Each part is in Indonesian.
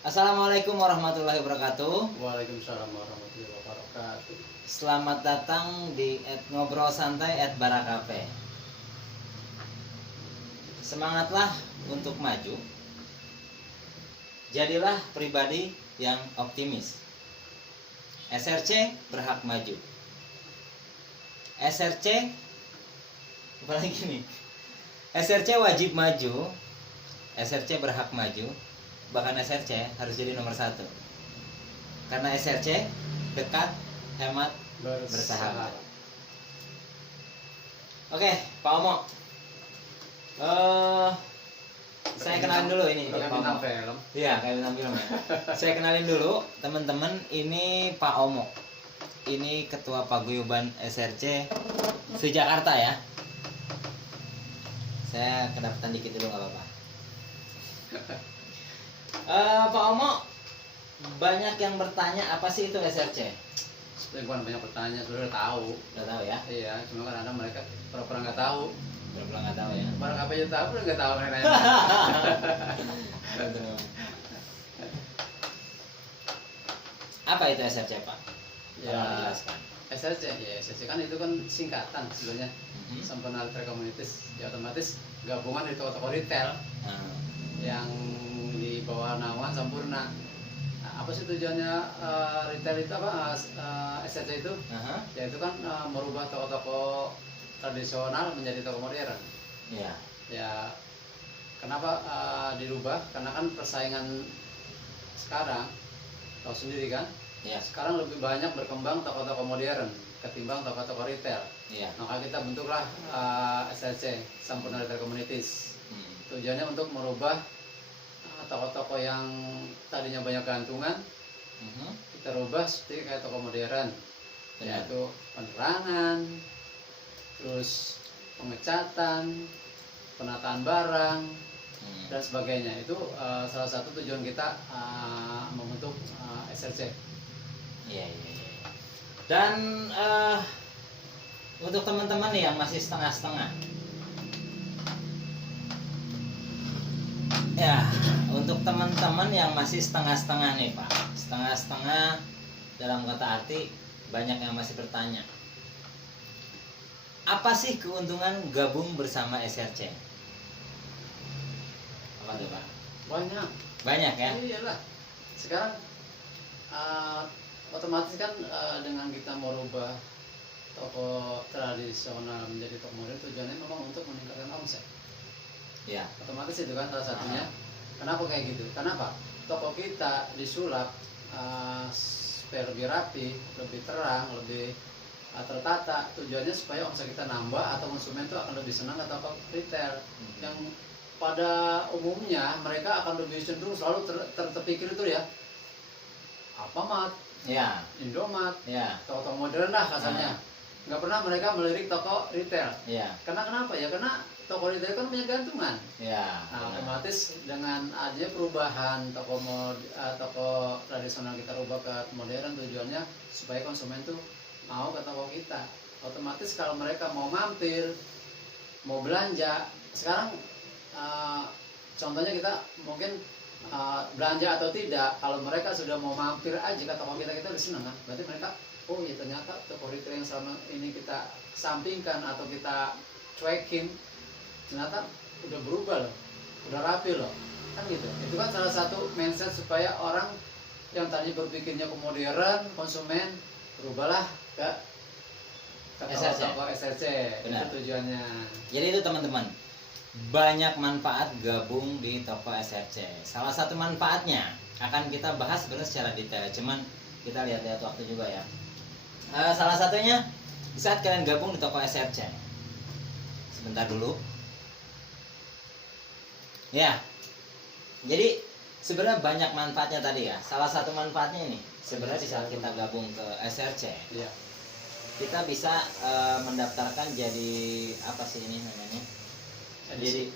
Assalamualaikum warahmatullahi wabarakatuh. Waalaikumsalam warahmatullahi wabarakatuh. Selamat datang di Ngobrol Santai @Barakafe. Semangatlah untuk maju. Jadilah pribadi yang optimis. SRC berhak maju. SRC apalagi nih? SRC wajib maju. SRC berhak maju. Bahkan SRC harus jadi nomor 1. Karena SRC dekat, hemat, bersahabat. Oke, Pak Omo. Saya kenalin dulu ini. Kayak bintang film. Iya, kayak bintang film ya. Saya kenalin dulu teman-teman, ini Pak Omo. Ini Ketua Paguyuban SRC se-Jakarta ya. Saya kedapatan dikit dulu nggak apa-apa. Pak Omo, banyak yang bertanya apa sih itu SRC? Sebenarnya bukan banyak bertanya, sudah tahu. Udah tahu ya? Iya, cuma kan ada mereka pura-pura nggak tahu. Pura-pura nggak tahu ya? Barang apa aja tahu, udah nggak tahu nanya. Apa itu SRC Pak? Ya, Tolong dijelaskan. SRC, ya SRC kan itu kan singkatan sebenarnya. Mhm. Sampurna Retail Communities, ya otomatis gabungan dari toko-toko retail Nah, yang di bawah naungan Sampurna. Nah, apa sih tujuannya retail itu apa SRC itu? aha, Yaitu kan merubah toko-toko tradisional menjadi toko modern. ya, Ya, kenapa dirubah? Karena kan persaingan sekarang, tahu sendiri kan, ya, sekarang lebih banyak berkembang toko-toko modern ketimbang toko-toko retail. ya. Maka kita bentuklah SRC, Sampurna Retail Communities. Hmm. Tujuannya untuk merubah toko-toko yang tadinya banyak gantungan, Mhm. kita rubah seperti kayak toko modern, Benar. yaitu penerangan, terus pengecatan, penataan barang, Hmm. dan sebagainya. Itu salah satu tujuan kita membentuk SRC. Iya, iya, iya. Dan untuk teman-teman nih yang masih setengah-setengah, ya, untuk teman-teman yang masih setengah-setengah nih Pak, setengah-setengah dalam kata arti banyak yang masih bertanya, apa sih keuntungan gabung bersama SRC? Apa tuh Pak? Banyak. Banyak ya? Iyalah. Sekarang otomatis kan dengan kita merubah toko tradisional menjadi toko modern, tujuannya memang untuk meningkatkan omset. Ya. Otomatis itu kan salah satunya. Kenapa kayak gitu? Kenapa? Toko kita disulap supaya lebih rapi, lebih terang, lebih tertata. Tujuannya supaya omset kita nambah atau konsumen itu akan lebih senang ke toko retail. Yang pada umumnya mereka akan lebih cenderung selalu terpikir itu ya, Alfamart, Ya. Indomaret, Ya. toko-toko modern lah kasarnya. Nggak pernah mereka melirik toko retail. Ya. Karena kenapa ya? Karena toko retail kan punya gantungan. Ya. Nah, benar. otomatis dengan adanya perubahan toko tradisional kita rubah ke modern, tujuannya supaya konsumen tuh mau ke toko kita. Otomatis kalau mereka mau mampir, mau belanja, sekarang contohnya kita mungkin belanja atau tidak, kalau mereka sudah mau mampir aja ke toko kita udah senang kan? Berarti mereka, oh ya ternyata toko retail yang selama ini kita sampingkan atau kita cuekin, ternyata udah berubah loh, udah rapi loh, kan gitu. Itu kan salah satu mindset supaya orang yang tadi berpikirnya ke modern, konsumen berubahlah ke SRC. toko SRC. Benar. Itu tujuannya. Jadi itu teman-teman, banyak manfaat gabung di toko SRC. Salah satu manfaatnya akan kita bahas sebenarnya secara detail, cuman kita lihat-lihat waktu juga ya. Salah satunya di saat kalian gabung di toko SRC. Sebentar dulu. Ya. Jadi sebenarnya banyak manfaatnya tadi ya. Salah satu manfaatnya ini sebenarnya di saat kita gabung ke SRC, Iya. kita bisa mendaftarkan jadi apa sih ini namanya? Jadi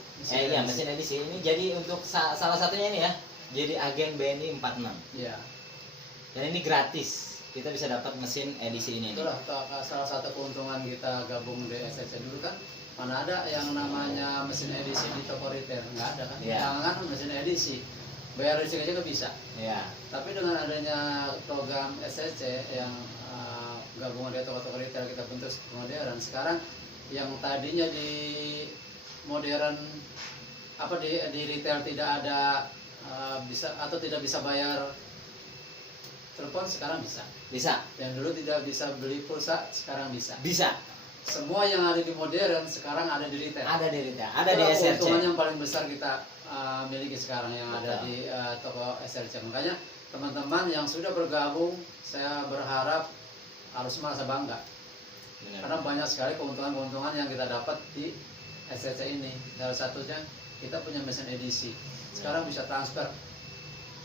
mesin edisi ini jadi untuk salah satunya ini ya, jadi agen BNI 46. Iya. Dan ini gratis, kita bisa dapat mesin edisi ini. Itulah salah satu keuntungan kita gabung di SRC dulu kan. Mana ada yang namanya mesin edisi di toko retail, nggak ada kan? Iya. Jangan mesin edisi, bayar listrik aja nggak bisa. Ya. Tapi dengan adanya program SCC yang gabungan dari toko-toko retail kita bentuk modern, sekarang yang tadinya di modern di retail tidak ada bisa atau tidak bisa bayar telepon, sekarang bisa. Bisa. Yang dulu tidak bisa beli pulsa, sekarang bisa. Bisa. Semua yang ada di modern sekarang ada di retail. Ada di retail, ada di Itulah SRC. keuntungan yang paling besar kita miliki sekarang yang ada Betul. di toko SRC. Makanya teman-teman yang sudah bergabung, saya berharap harus merasa bangga. Benar. Karena banyak sekali keuntungan-keuntungan yang kita dapat di SRC ini. Salah satunya kita punya mesin edisi. Sekarang bisa transfer,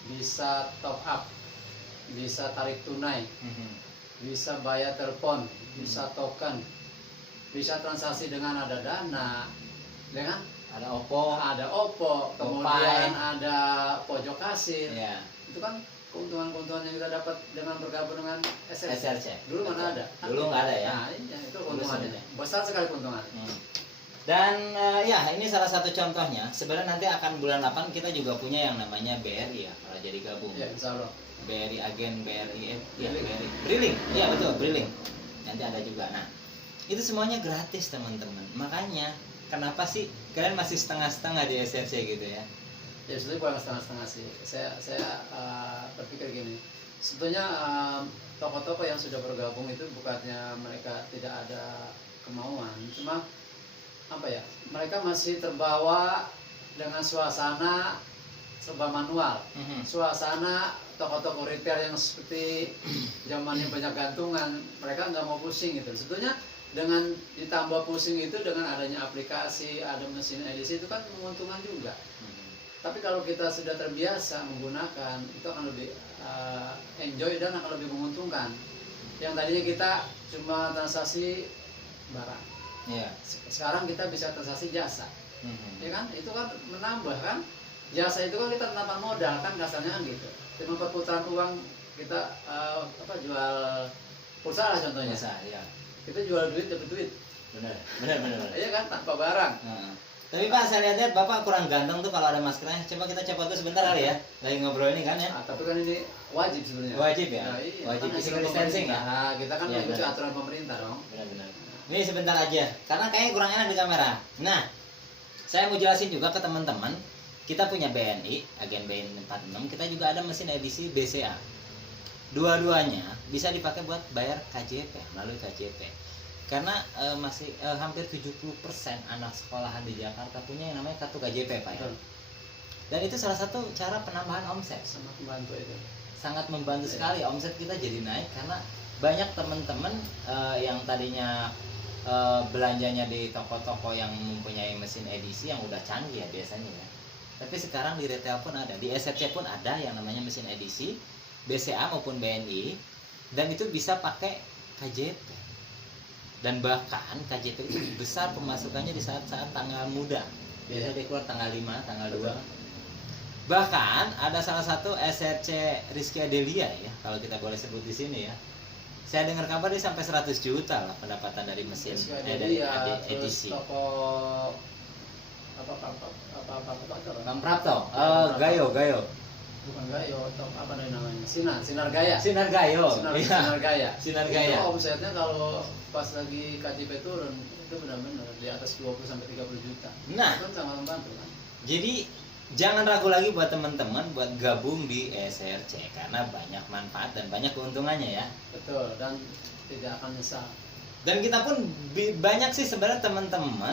bisa top up, bisa tarik tunai, bisa bayar telepon, bisa token, bisa transaksi dengan ada Dana, dengan Ada Oppo, kemudian ada pojok kasir. ya. Itu kan keuntungan-keuntungan yang kita dapat dengan bergabung dengan SRC. SRC. Dulu mana ada? Dulu nggak ada ya. Nah, iya, itu keuntungannya. sebenarnya. Besar sekali keuntungannya. Dan ya ini salah satu contohnya. Sebenarnya nanti akan bulan 8 kita juga punya yang namanya BRI ya, kalau jadi gabung. Ya, insya Allah. BRI agen, BRI, ya BRI, Briling, ya betul Briling. Nanti ada juga. Nah, itu semuanya gratis teman-teman. Makanya kenapa sih kalian masih setengah-setengah di SRC gitu ya? Ya sebetulnya bukan setengah-setengah sih. Saya berpikir gini. Sebetulnya toko-toko yang sudah bergabung itu bukannya mereka tidak ada kemauan, cuma apa ya? Mereka masih terbawa dengan suasana serba manual. Suasana toko-toko retail yang seperti zamannya banyak gantungan, mereka nggak mau pusing gitu. Sebetulnya dengan ditambah pusing itu dengan adanya aplikasi, ada mesin edisi itu kan menguntungkan juga. Tapi kalau kita sudah terbiasa menggunakan, itu akan lebih enjoy dan akan lebih menguntungkan. Yang tadinya kita cuma transaksi barang, Iya. sekarang kita bisa transaksi jasa, ya kan? Itu kan menambah kan? Jasa itu kan kita menambah modal kan kasarnya kan gitu. Cuma perputaran uang kita jual pulsa lah contohnya. Biasa, ya. Kita jual duit dapat duit, Benar. iya kan? Tanpa barang. Nah, tapi Pak, saya lihat Bapak kurang ganteng tuh kalau ada maskernya. Coba kita coba tuh sebentar kali ya. Lagi ngobrol ini kan ya. Nah, tapi kan ini wajib sebenarnya. Wajib ya? Nah, iya, Wajib kan physical aturan distancing ya? pemerintah. Nah, kita kan Iya, mengikuti benar. aturan pemerintah dong. Benar-benar. Ini sebentar aja, karena kayaknya kurang enak di kamera. Nah, saya mau jelasin juga ke teman-teman. Kita punya BNI, agen BNI 46. Kita juga ada mesin edisi BCA. Dua-duanya bisa dipakai buat bayar KJP melalui KJP. Karena masih hampir 70% anak sekolahan di Jakarta punya yang namanya kartu KJP Pak ya. Betul. Dan itu salah satu cara penambahan omset. Sangat membantu itu. Sangat membantu Iya. sekali, omset kita jadi naik karena banyak teman-teman yang tadinya belanjanya di toko-toko yang mempunyai mesin edisi yang udah canggih ya biasanya ya. Tapi sekarang di retail pun ada, di SRC pun ada yang namanya mesin edisi BCA maupun BNI, dan itu bisa pakai KJP. Dan bahkan KJP itu besar pemasukannya di saat-saat tanggal muda. Biasanya dia keluar tanggal 5, tanggal 2. Bahkan ada salah satu SRC Rizky Adelia ya, kalau kita boleh sebut di sini ya. Saya dengar kabar dia sampai 100 juta lah pendapatan dari mesin dari edisi. Toko Bang Prapto, Gayo. bukan Gayo, toko apa namanya? Sinar Gaya. Sinar Gayo. Iya. Sinar Gaya. Sinar Gaya. Itu omsetnya kalau pas lagi KJP turun itu benar-benar di atas 20 sampai 30 juta. Nah, Itu kan sangat membantu kan. jadi jangan ragu lagi buat teman-teman buat gabung di SRC karena banyak manfaat dan banyak keuntungannya ya. Betul, dan tidak akan nyesal. Dan kita pun banyak sih sebenarnya teman-teman,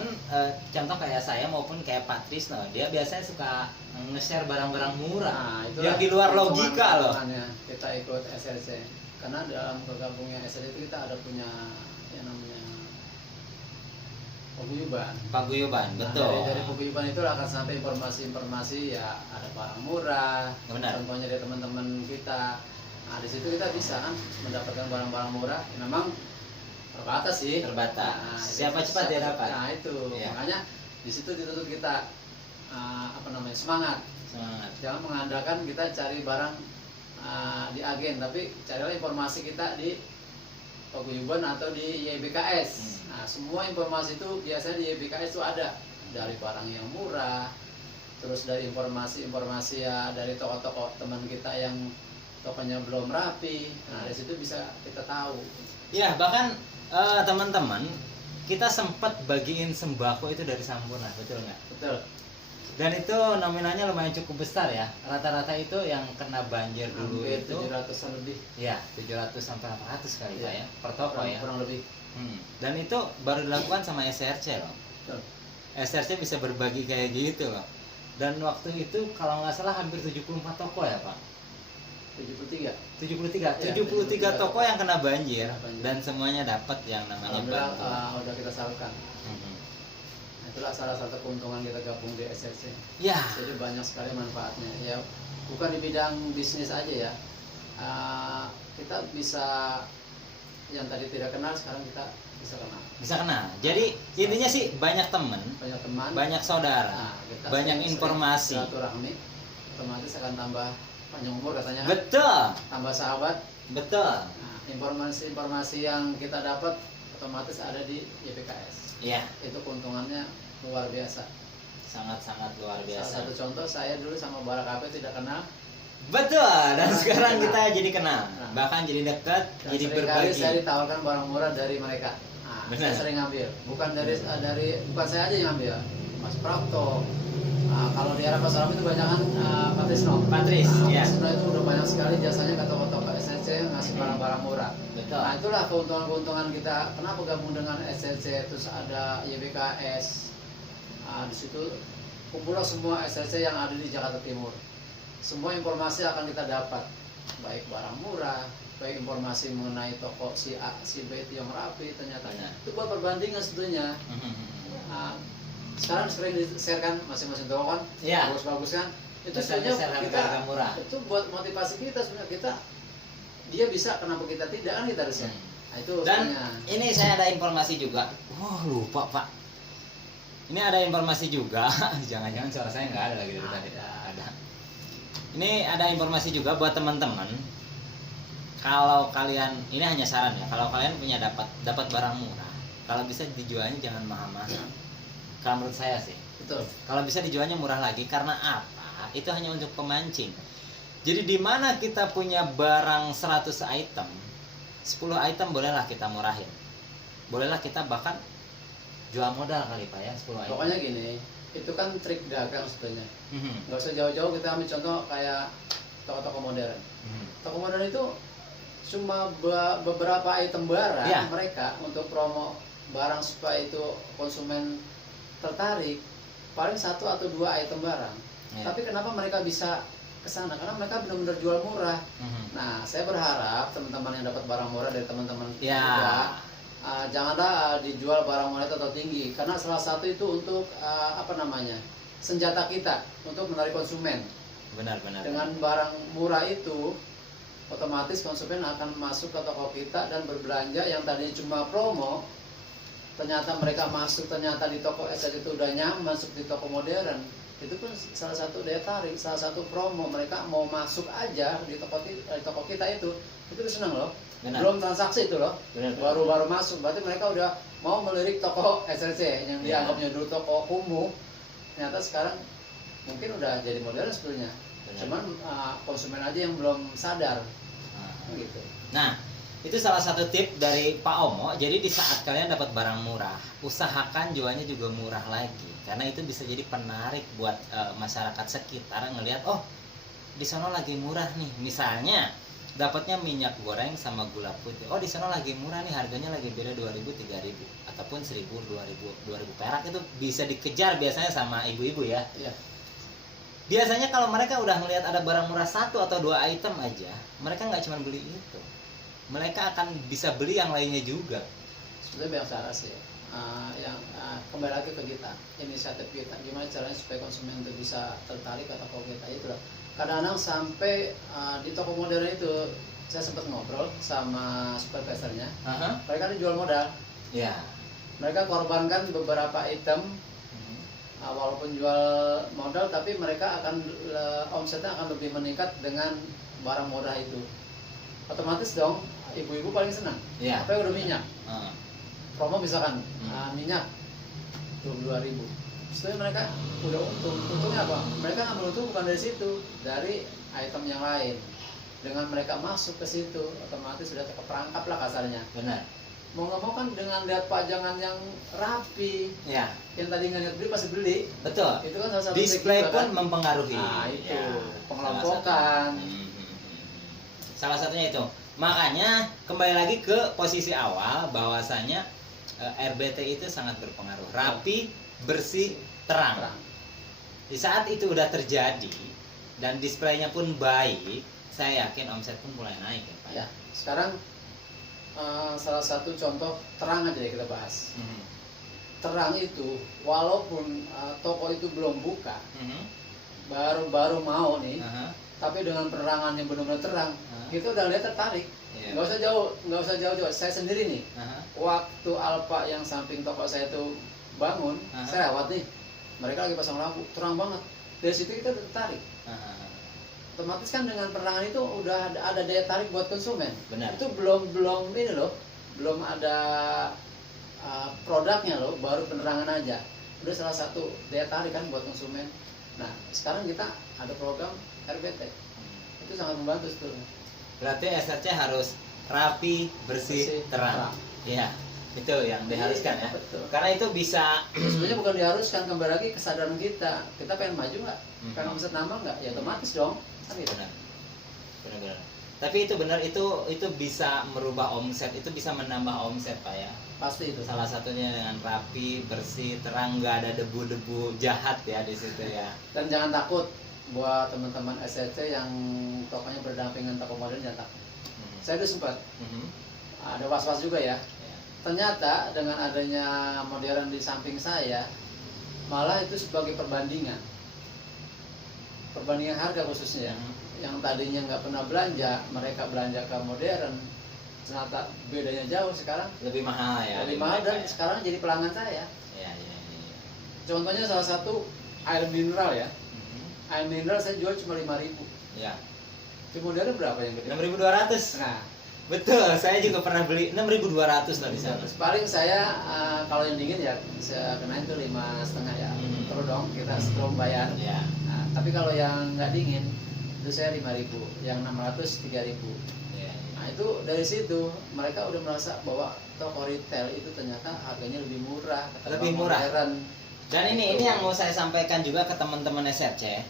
contoh kayak saya maupun kayak Pak Trisno, dia biasanya suka nge-share barang-barang murah yang di luar logika loh. Kita ikut SRC karena dalam bergabungnya SRC itu kita ada punya yang namanya paguyuban. Betul. Dari paguyuban itu akan sampai informasi-informasi ya, ada barang murah. Benar. Contohnya dari teman-teman kita. Nah, di situ kita bisa kan mendapatkan barang-barang murah. Memang terbatas sih. Terbatas. Nah, Siapa cepat dia dapat. Nah, itu. Iya. Makanya di situ dituntut kita semangat. Jangan mengandalkan kita cari barang di agen, tapi carilah informasi kita di paguyuban atau di YBKS. Nah, semua informasi itu biasanya di YBKS itu ada, dari barang yang murah, terus dari informasi-informasi ya dari toko-toko teman kita yang tokonya belum rapi, nah dari situ bisa kita tahu. Ya, bahkan teman-teman, kita sempat bagiin sembako itu dari Sampurna, betul nggak? Betul. Dan itu nominalnya lumayan cukup besar ya. Rata-rata itu yang kena banjir dulu Hampir itu 700-an lebih. ya 700 sampai 800 kali Pak ya per toko ya. Kurang lebih. Dan itu baru dilakukan sama SRC loh. Betul. SRC bisa berbagi kayak gitu loh. Dan waktu itu kalau nggak salah hampir 74 toko ya Pak. 73. 73 73 toko yang kena banjir, banjir. dan semuanya dapat yang namanya Alhamdulillah bantuan. udah kita salurkan. Itulah salah satu keuntungan kita gabung di SRC. Ya. Jadi banyak sekali manfaatnya. Ya bukan di bidang bisnis aja ya. Kita bisa yang tadi tidak kenal sekarang kita bisa kenal. Bisa kena. Jadi intinya sih banyak teman, Banyak teman, banyak saudara, kita banyak sering informasi. silaturahmi, otomatis akan tambah panjang umur katanya kan. Betul. Tambah sahabat. Betul. Nah, informasi-informasi yang kita dapat otomatis ada di YPKS. Iya. Itu keuntungannya luar biasa. Sangat-sangat luar Salah biasa. satu contoh saya dulu sama Bara Cafe tidak kenal. Betul. Dan sekarang Kenal. kita jadi kenal, Nah. bahkan jadi dekat, Dan jadi seringkali berbagi. saya ditawarkan barang murah dari mereka. Nah, Benar. saya sering ngambil. Bukan bukan saya aja yang ngambil. Mas Prapto. Kalau di era Pasar itu banyak kan Patrisno. Patris, ya. Patrisno itu udah banyak sekali jasanya ke toko-toko SCC ngasih barang-barang murah. Betul. Nah itulah keuntungan-keuntungan kita. Kenapa gabung dengan SCC, terus ada YBKS. Di situ kumpullah semua SCC yang ada di Jakarta Timur. Semua informasi akan kita dapat, baik barang murah, baik informasi mengenai toko si A, si B itu yang rapi ternyata. Benar. Itu buat perbandingan sebetulnya. Nah, sekarang sering di-share-kan masing-masing toko kan, Iya. bagus-bagus kan. Itu Betul, sebenarnya share kita harga murah. itu buat motivasi kita sebenarnya kita dia bisa kenapa kita tidak kan kita harusnya. Nah, itu Dan sebenarnya. ini saya ada informasi juga. Wah, lupa Pak. Ini ada informasi juga. Jangan-jangan suara saya nggak ada lagi dari tadi. Ada. Ini ada informasi juga buat teman-teman. Kalau kalian, ini hanya saran ya. Kalau kalian punya dapat barang murah, kalau bisa dijualnya jangan mahal-mahal. Kalau menurut saya sih. Betul. Kalau bisa dijualnya murah lagi, karena apa? Itu hanya untuk pemancing. Jadi di mana kita punya barang 100 item, 10 item bolehlah kita murahin. Bolehlah kita bahkan jual modal kali Pak ya, 10 item. Pokoknya gini, itu kan trik dagang sebetulnya. Mhm. Nggak usah jauh-jauh, kita ambil contoh kayak toko-toko modern. Toko modern itu cuma beberapa item barang Iya. mereka untuk promo barang supaya itu konsumen tertarik, paling 1 atau 2 item barang. Iya. Tapi kenapa mereka bisa ke sana? Karena mereka benar-benar jual murah. Nah, saya berharap teman-teman yang dapat barang murah dari teman-teman Ya. juga, janganlah dijual barang murah itu atau tinggi, karena salah satu itu untuk senjata kita untuk menarik konsumen. Benar-benar. Dengan barang murah itu otomatis konsumen akan masuk ke toko kita dan berbelanja yang tadinya cuma promo, ternyata mereka masuk, ternyata di toko SCC itu udah nyaman, masuk di toko modern. Itu pun salah satu daya tarik, salah satu promo, mereka mau masuk aja di toko kita itu senang loh. Benar. Belum transaksi itu loh, Benar. baru masuk, berarti mereka udah mau melirik toko SCC yang Ya. dianggapnya dulu toko kumuh, ternyata sekarang mungkin udah jadi modern sebetulnya. Benar. Cuman konsumen aja yang belum sadar gitu. Nah, itu salah satu tip dari Pak Omo. Jadi di saat kalian dapat barang murah, usahakan jualnya juga murah lagi, karena itu bisa jadi penarik buat masyarakat sekitar ngelihat, oh di sana lagi murah nih. Misalnya dapatnya minyak goreng sama gula putih, oh di sana lagi murah nih, harganya lagi beda 2.000 3.000 ataupun 1.000 2.000 perak. Itu bisa dikejar biasanya sama ibu-ibu ya. Iya. Biasanya kalau mereka udah ngelihat ada barang murah 1 atau 2 item aja, mereka nggak cuma beli itu, mereka akan bisa beli yang lainnya juga. Sebetulnya banyak cara sih. Kembali lagi ke kita, inisiatif kita, gimana caranya supaya konsumen itu bisa tertarik ke toko kita itu loh. Kadang-kadang sampai di toko modern itu saya sempat ngobrol sama supervisornya, mereka dijual modal, Ya. mereka korbankan beberapa item. Walaupun jual modal, tapi mereka akan omsetnya akan lebih meningkat dengan barang murah itu. Otomatis dong, ibu-ibu paling senang. Ya. Apa yang udah minyak? Ah. Promo misalkan minyak 22.000, Sebetulnya mereka udah untung. Untungnya apa? Mereka ngambil untung bukan dari situ, dari item yang lain. Dengan mereka masuk ke situ, otomatis sudah terperangkap lah kasarnya. Benar. Mau nggak mau kan dengan lihat pajangan yang rapi, Ya, yang tadi nggak niat beli pasti beli. betul. Itu kan salah satu Display trik juga, pun kan? mempengaruhi. Nah, itu. Ya, Pengelompokan. Salah satunya itu. Makanya kembali lagi ke posisi awal bahwasanya RBT itu sangat berpengaruh. Rapi, bersih, terang. Terang. Di saat itu udah terjadi dan displaynya pun baik, saya yakin omset pun mulai naik ya Pak. Ya, sekarang salah satu contoh terang aja ya kita bahas. Mhm. Terang itu walaupun toko itu belum buka, Mhm. baru mau nih, Aha. tapi dengan penerangan yang benar-benar terang, Aha. kita udah lihat tertarik. Iya. Nggak usah jauh. Saya sendiri nih, Aha. waktu Alfa yang samping toko saya itu bangun, Aha. saya lewat nih, mereka lagi pasang lampu, terang banget. Dari situ kita tertarik. Aha. Otomatis kan dengan penerangan itu udah ada daya tarik buat konsumen. Benar. Itu belum ini loh, belum ada produknya loh, baru penerangan aja. Udah salah satu daya tarik kan buat konsumen. Nah, sekarang kita ada program RBT. Itu sangat membantu sebetulnya. Berarti SRC harus rapi, bersih, terang. Iya, itu yang diharuskan ya. Betul. Karena itu bisa Sebenarnya bukan diharuskan, kembali lagi kesadaran kita. Kita pengen maju nggak? Pengen omset nambah nggak? Ya otomatis dong. Kan gitu. benar. Tapi itu benar, itu bisa merubah omset, itu bisa menambah omset Pak ya. Pasti itu. Salah satunya dengan rapi, bersih, terang, nggak ada debu-debu jahat ya di situ ya. Dan jangan takut buat teman-teman SCC yang tokonya berdampingan toko modern, jangan takut. Saya tuh sempat ada was-was juga ya. Ya. Ternyata dengan adanya modern di samping saya, malah itu sebagai perbandingan harga khususnya. Yang tadinya nggak pernah belanja, mereka belanja ke modern, ternyata bedanya jauh sekarang. Lebih mahal ya. Lebih mahal dan ya. sekarang jadi pelanggan saya. Ya. Contohnya salah satu air mineral ya. Air mineral saya jual cuma 5.000. Ya. Di modern berapa yang gede? 6.200. Nah, Betul, saya juga pernah beli 6.200 loh di sana. paling saya kalau yang dingin ya saya kenain tuh 5,5 ya. Terus dong kita setelah bayar. Ya. Nah, tapi kalau yang nggak dingin itu saya 5.000, yang 600 3.000. Ya. Nah itu dari situ mereka udah merasa bahwa toko retail itu ternyata harganya lebih murah, Lebih murah. modern. Dan ini yang mau saya sampaikan juga ke teman-teman SRC.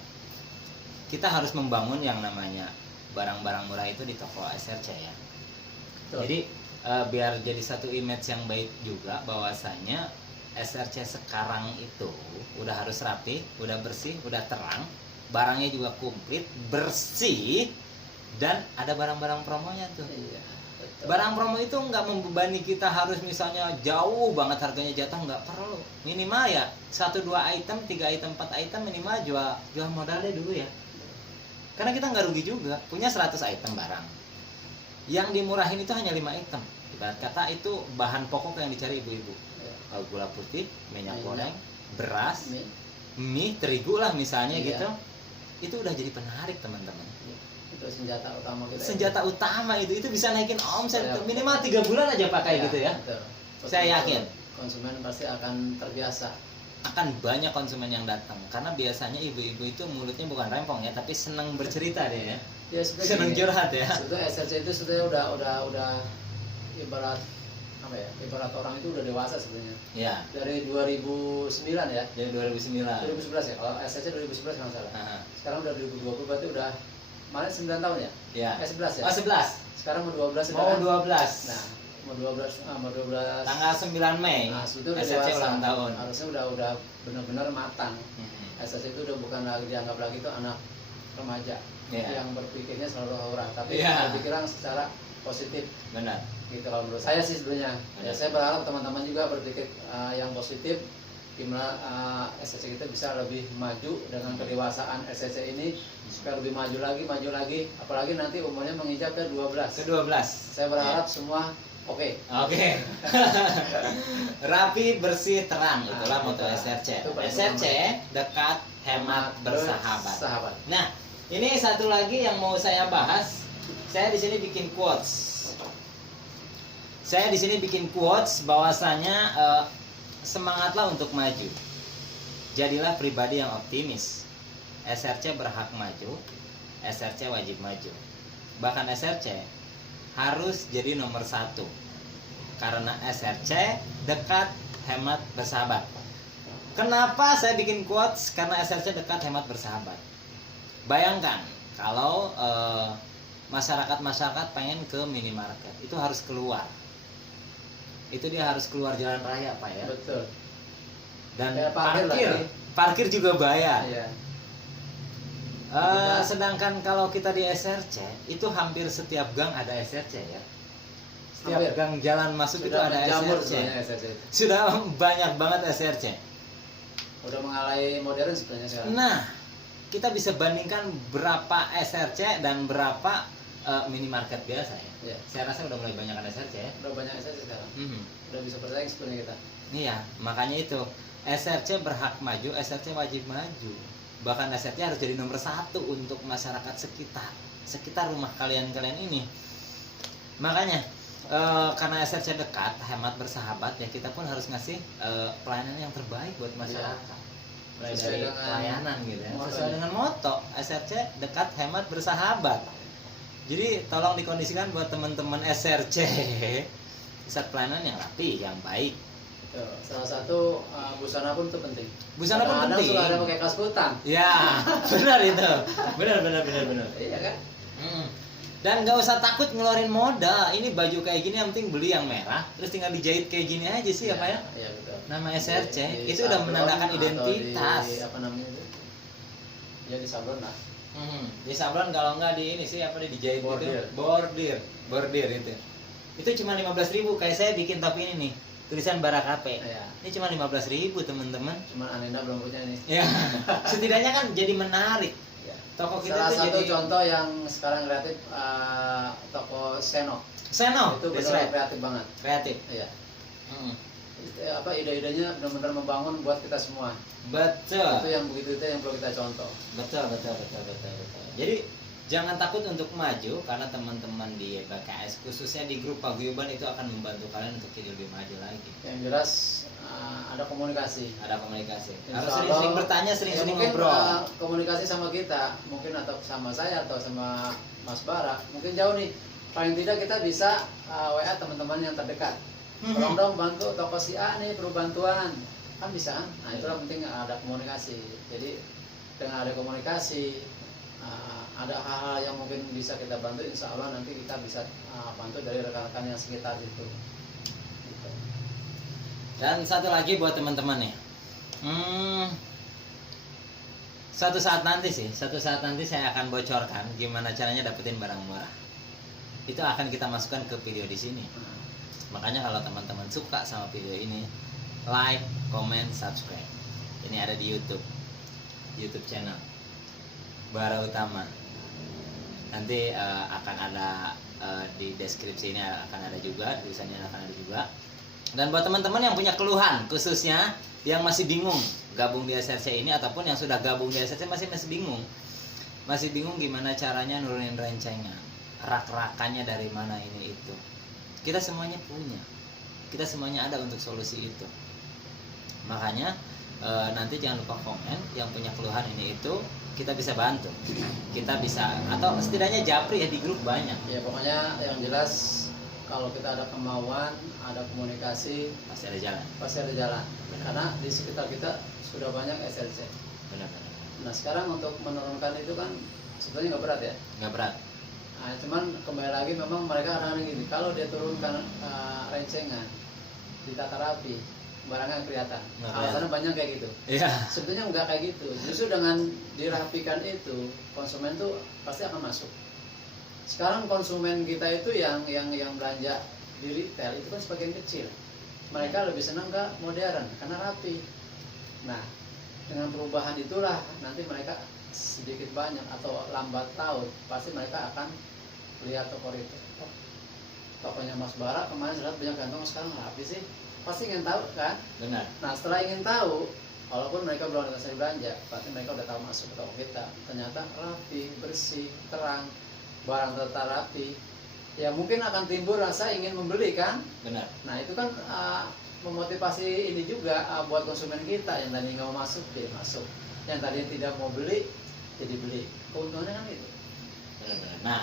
Kita harus membangun yang namanya barang-barang murah itu di toko SRC ya. Betul. Jadi biar jadi satu image yang baik juga bahwasanya SRC sekarang itu udah harus rapi, udah bersih, udah terang, barangnya juga komplit, bersih, dan ada barang-barang promonya tuh. Iya, betul. Barang promo itu nggak membebani kita harus misalnya jauh banget harganya jatuh, nggak perlu. Minimal ya 1, 2 item, 3 item, 4 item minimal jual modalnya dulu ya. Karena kita nggak rugi juga, punya 100 item barang. Yang dimurahin itu hanya 5 item. Ibarat kata itu bahan pokok yang dicari ibu-ibu. Iya. Gula putih, minyak Minyak. goreng, beras, Ini, mie, terigu lah misalnya Iya. gitu. Itu udah jadi penarik teman-teman. itu senjata utama kita. Senjata utama itu bisa naikin omset Iya. minimal 3 bulan aja pakai Iya, gitu ya. betul. Saya yakin Konsumen pasti akan terbiasa. akan banyak konsumen yang datang karena biasanya ibu-ibu itu mulutnya bukan rempong ya, tapi senang bercerita dia ya. Ya sebenarnya Senang gini, curhat ya. sebetulnya SRC itu sebetulnya udah ibarat apa ya? Ibarat orang itu udah dewasa sebenarnya. Ya, Dari 2009 ya. dari 2009. 2011 ya. Kalau SRC 2011 kalau nggak salah. Aha. Sekarang udah 2020 berarti udah malah 9 tahun ya? Ya. 11 ya? Oh, 11. Sekarang mau 12 Mau kan? 12. Nah, mau 12 Tanggal 9 Mei. Nah, sebetulnya udah SRC dewasa. ulang tahun. Harusnya udah benar-benar matang. Mhm. SRC itu udah bukan lagi dianggap lagi itu anak remaja Iya. yang berpikirnya selalu aura, tapi Iya. berpikiran secara positif. Benar. Gitu kalau menurut saya sih sebenarnya. Ya, Iya. saya berharap teman-teman juga berpikir yang positif, gimana SCC kita bisa lebih maju dengan kedewasaan SCC ini supaya lebih maju lagi, apalagi nanti umurnya menginjak ke 12. Ke-12. Saya berharap semua oke. Oke. Rapi, bersih, terang. Itulah Nah, moto itu. SRC. Itu paling SRC dekat, hemat, bersahabat. Bersahabat. Nah, ini satu lagi yang mau saya bahas. Saya di sini bikin quotes. Bahwasanya semangatlah untuk maju. Jadilah pribadi yang optimis. SRC berhak maju, SRC wajib maju. Bahkan SRC harus jadi nomor 1. Karena SRC dekat, hemat, bersahabat. Kenapa saya bikin quotes? Karena SRC dekat, hemat, bersahabat. Bayangkan kalau masyarakat pengen ke minimarket, itu harus keluar. Itu dia harus keluar jalan raya, Pak ya. Betul. Dan Kayak parkir parkir juga bayar. Iya. Sedangkan kalau kita di SRC itu hampir setiap gang ada SRC ya. Setiap Hampir. gang jalan masuk itu Sudah ada menjamur SRC. sebenarnya SRC. Sudah banyak banget SRC. Udah mengalai modern sebenarnya sekarang. Nah, kita bisa bandingkan berapa SRC dan berapa minimarket biasa ya. Iya. Saya rasa udah mulai banyak SRC ya. Udah banyak SRC sekarang. Mhm. Udah bisa bersaing sebenarnya kita. Iya, makanya itu SRC berhak maju, SRC wajib maju. Bahkan SRC harus jadi nomor 1 untuk masyarakat sekitar rumah kalian ini. Makanya karena SRC dekat, hemat, bersahabat, ya kita pun harus ngasih pelayanan yang terbaik buat masyarakat. Mulai Sesuai dari dengan pelayanan gitu ya. motonya. Sesuai dengan moto SRC dekat, hemat, bersahabat. Jadi tolong dikondisikan buat teman-teman SRC pusat pelayanan yang rapi, yang baik. Tuh, salah satu busana pun itu penting. Busana pun Kadang-kadang penting. suka ada pakai kaos kutang. Ya, benar itu. Benar. Iya kan? Dan nggak usah takut ngeluarin modal. Ini baju kayak gini yang penting beli yang merah, terus tinggal dijahit kayak gini aja sih ya Pak ya. Iya betul. Nama SRC Di itu udah sablon menandakan atau identitas. Di, apa namanya itu? Ya di sablon lah. Di sablon kalau nggak di ini sih apa dijahit Bordir. gitu. Bordir itu. Itu cuma 15.000. Kayak saya bikin topi ini nih, tulisan Barakape. Iya. Ini cuma 15.000 teman-teman. Cuman Anenda belum punya nih. Ya, setidaknya kan jadi menarik. Ya. Toko kita Salah tuh satu jadi contoh yang sekarang kreatif toko Seno. Seno, Itu that's benar right. kreatif banget. Kreatif. Iya. Mm. Apa ide-idenya benar-benar membangun buat kita semua. Betul. Itu yang begitu itu yang perlu kita contoh. Betul. Jadi jangan takut untuk maju karena teman-teman di BKS khususnya di grup paguyuban itu akan membantu kalian untuk jadi lebih maju lagi. Yang jelas ada komunikasi. Ada komunikasi. Insya Harus Allah, sering-sering bertanya, ya sering-sering mungkin, ngobrol. komunikasi sama kita, mungkin atau sama saya atau sama Mas Bara, mungkin jauh nih. Paling tidak kita bisa WA teman-teman yang terdekat. Tolong dong bantu toko si A nih perlu bantuan. Kan bisa kan? Nah itulah penting ada komunikasi. Jadi dengan ada komunikasi, ada hal-hal yang mungkin bisa kita bantu, insya Allah nanti kita bisa bantu dari rekan-rekan yang sekitar situ. Gitu. Dan satu lagi buat teman-teman nih. Satu saat nanti saya akan bocorkan gimana caranya dapetin barang murah. Itu akan kita masukkan ke video di sini. Makanya kalau teman-teman suka sama video ini, like, comment, subscribe. Ini ada di YouTube channel Bara Utama. Nanti akan ada di deskripsi ini akan ada juga, tulisannya akan ada juga. Dan buat teman-teman yang punya keluhan, khususnya yang masih bingung gabung di SRC ini ataupun yang sudah gabung di SRC masih bingung gimana caranya nurunin rencengan, rak-rakannya dari mana ini itu. Kita semuanya punya, kita semuanya ada untuk solusi itu. Makanya nanti jangan lupa komen yang punya keluhan ini itu, kita bisa bantu, kita bisa, atau setidaknya japri ya di grup banyak. Ya pokoknya yang jelas kalau kita ada kemauan, ada komunikasi, Pasti ada jalan. pasti ada jalan. Karena di sekitar kita sudah banyak SLC. Benar-benar. Nah sekarang untuk menurunkan itu kan sebetulnya nggak berat ya. Nggak berat. Nah, cuman kembali lagi memang mereka kadang-kadang gini, kalau dia turunkan rencengan, ditata rapi, barangnya kelihatan. Nggak Alasannya banyak kayak gitu. Iya. Sebetulnya nggak kayak gitu. Justru dengan dirapikan itu, konsumen tuh pasti akan masuk. Sekarang konsumen kita itu yang belanja di retail itu kan sebagian kecil. Mereka lebih senang ke modern karena rapi. Nah, dengan perubahan itulah nanti mereka sedikit banyak atau lambat tahun pasti mereka akan lihat toko retail. Oh, tokonya Mas Bara kemarin lihat banyak gantong, sekarang rapi sih. Pasti ingin tahu kan? Benar. Nah setelah ingin tahu, walaupun mereka belum selesai belanja, berarti mereka udah tahu masuk ke toko kita. Ternyata rapi, bersih, terang, barang tetap rapi. Ya mungkin akan timbul rasa ingin membeli kan? Benar. Nah itu kan memotivasi ini juga buat konsumen kita yang tadi nggak mau masuk jadi masuk, yang tadi tidak mau beli jadi beli. Keuntungannya kan itu. Benar-benar. Nah,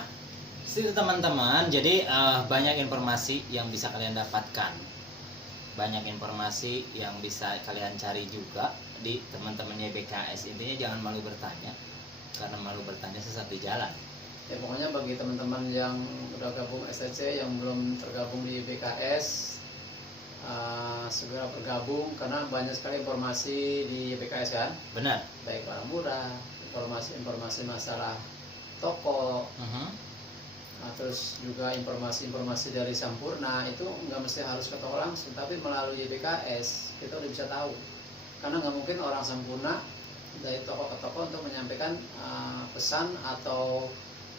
itu teman-teman, jadi banyak informasi yang bisa kalian dapatkan, banyak informasi yang bisa kalian cari juga di teman-teman YBKS. Intinya jangan malu bertanya, karena malu bertanya sesat di jalan. Ya pokoknya bagi teman-teman yang udah gabung STC yang belum tergabung di YBKS, segera bergabung karena banyak sekali informasi di YBKS kan. Benar. Baik barang murah, informasi masalah toko, terus juga informasi dari Sampurna. Itu nggak mesti harus ke toko langsung, tapi melalui YBKS kita udah bisa tahu. Karena nggak mungkin orang Sampurna dari toko ke toko untuk menyampaikan pesan atau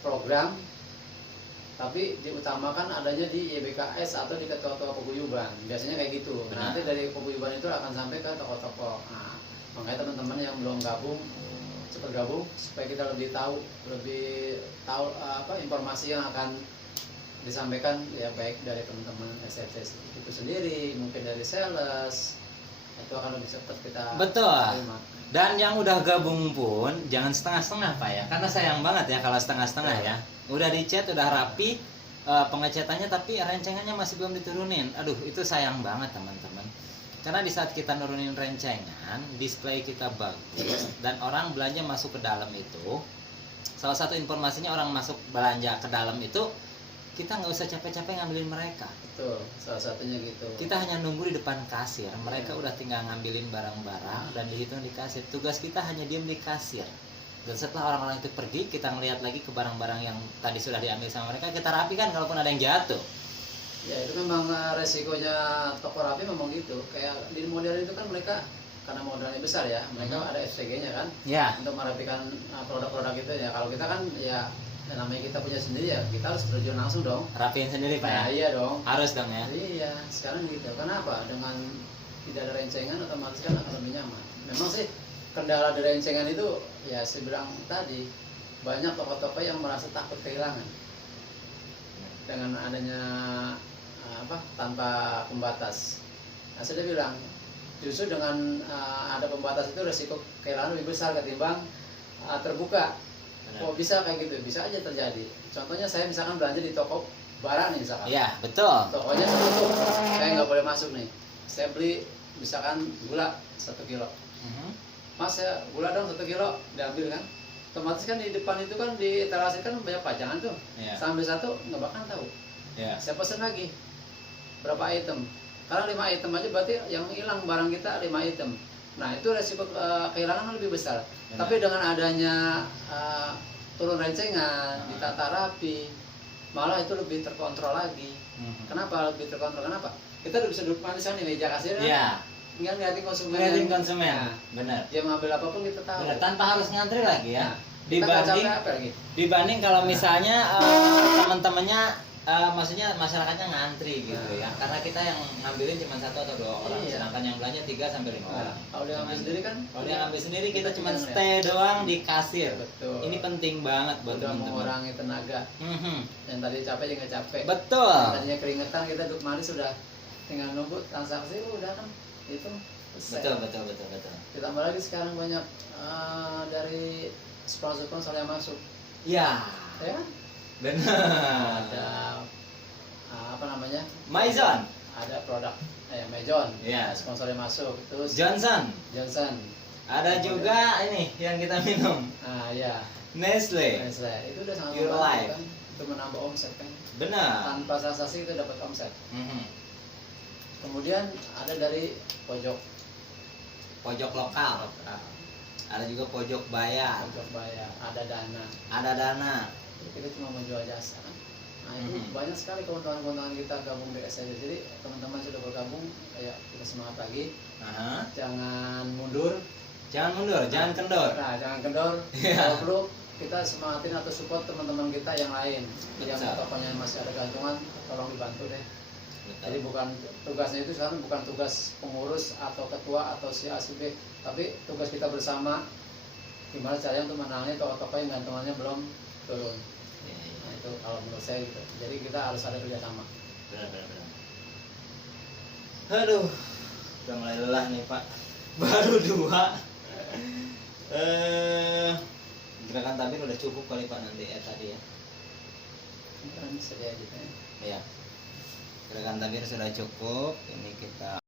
program, tapi diutamakan adanya di YBKS atau di ketua-ketua paguyuban. Biasanya kayak gitu. Benar. Nanti dari paguyuban itu akan sampai ke toko-toko. Nah, makanya teman-teman yang belum gabung cepat gabung supaya kita lebih tahu informasi yang akan disampaikan, ya baik dari teman-teman SFC itu sendiri, mungkin dari sales, itu akan lebih cepat kita Betul. terima. Dan yang udah gabung pun jangan setengah-setengah Pak ya, karena sayang banget ya kalau setengah-setengah ya. Udah dicat, udah rapi pengecatannya, tapi rencengannya masih belum diturunin. Aduh, itu sayang banget teman-teman. Karena di saat kita nurunin rencengan, display kita bagus dan orang belanja masuk ke dalam itu. Salah satu informasinya orang masuk belanja ke dalam itu, kita nggak usah capek-capek ngambilin mereka. Betul, salah satunya gitu. Kita hanya nunggu di depan kasir, mereka udah tinggal ngambilin barang-barang dan dihitung di kasir. Tugas kita hanya diem di kasir. Dan setelah orang-orang itu pergi, kita ngelihat lagi ke barang-barang yang tadi sudah diambil sama mereka, kita rapikan kalaupun ada yang jatuh. Ya itu memang resikonya toko rapi memang gitu. Kayak di modern itu kan mereka karena modalnya besar ya, mereka ada STG-nya kan, Ya, untuk merapikan produk-produk itu ya. Kalau kita kan ya namanya kita punya sendiri ya, kita harus terjun langsung dong. rapiin sendiri Pak ya. Nah, iya dong. Harus dong ya. Iya, sekarang gitu. Kenapa? Dengan tidak ada rencengan otomatis kan akan lebih nyaman. Memang sih kendala dari rencengan itu ya saya bilang tadi, banyak toko-toko yang merasa takut kehilangan dengan adanya tanpa pembatas. Nah, saya bilang justru dengan ada pembatas itu resiko kehilangan lebih besar ketimbang terbuka. Benar. Kok bisa kayak gitu? Bisa aja terjadi. Contohnya saya misalkan belanja di toko barang nih misalkan. Iya, betul. Tokonya tertutup, saya nggak boleh masuk nih. Saya beli misalkan gula 1 kilo. Mas, ya gula dong 1 kilo, diambil kan? Otomatis kan di depan itu kan di etalase kan banyak pajangan tuh. Iya. Sambil satu nggak bakal tahu. Iya. Saya pesen lagi berapa item. Karena 5 item aja berarti yang hilang barang kita 5 item. Nah itu resiko kehilangan lebih besar. Benar. Tapi dengan adanya turun rencengan, Nah. ditata rapi, malah itu lebih terkontrol lagi. Kenapa lebih terkontrol? Kenapa? Kita udah bisa duduk manis kan di meja kasir kan? Iya. Tinggal ngeliatin konsumen. Ngeliatin konsumen. Nah, Benar. dia mengambil apapun kita tahu. Benar. Tanpa harus ngantri lagi ya. Nah, kita nggak Dibanding capek apa lagi? dibanding kalau misalnya teman-temannya maksudnya masyarakatnya ngantri gitu ya, karena kita yang ngambilin cuma 1 atau 2 orang, Iya. sedangkan yang belanja 3 sampai 5 Nah, orang. kalau dia ngambil sendiri kan? Kalau dia ngambil sendiri kita cuma tinggal stay doang di kasir. Betul. Ini penting banget buat Udah teman-teman. mengurangi tenaga. Yang tadi capek juga capek. Betul. Yang tadinya keringetan kita duduk manis sudah tinggal nunggu transaksi udah kan itu selesai. Betul. Ditambah lagi sekarang banyak dari sponsor-sponsor yang masuk, Ya, ya kan? benar. Ada apa namanya? Maison, Ada produk Maison, Iya. sponsor yang masuk. Terus Johnson, Johnson. ada juga ini yang kita minum, Ya. Nestle. Itu udah sangat Your membantu Life. kan? Itu menambah omset kan? Benar. Tanpa transaksi kita dapat omset. Mhm. Kemudian ada dari pojok Lokal. Ada juga pojok bayar. pojok bayar, ada dana. Ada dana. Kita cuma menjual jasa kan? Nah itu Mhm. banyak sekali keuntungan-keuntungan kita gabung di SID. Jadi teman-teman sudah bergabung, kayak kita semangat lagi. Aha. Jangan mundur. Jangan mundur, jangan kendor. Nah jangan kendor. Iya. Kalau perlu kita semangatin atau support teman-teman kita yang lain. Yang Betul. tokonya masih ada gantungan, tolong dibantu deh. Jadi Betul. bukan tugasnya itu sekarang bukan tugas pengurus atau ketua atau si A si B, tapi tugas kita bersama gimana caranya untuk menangani toko-toko yang gantungannya belum turun. Iya, iya. Nah itu kalau menurut saya gitu. Jadi kita harus ada kerjasama. Benar. Aduh, udah mulai lelah nih Pak. Baru 2. Gerakan tabir udah cukup kali Pak nanti ya tadi ya. Kan bisa jadi kan. Iya. Gerakan tabir sudah cukup. Ini kita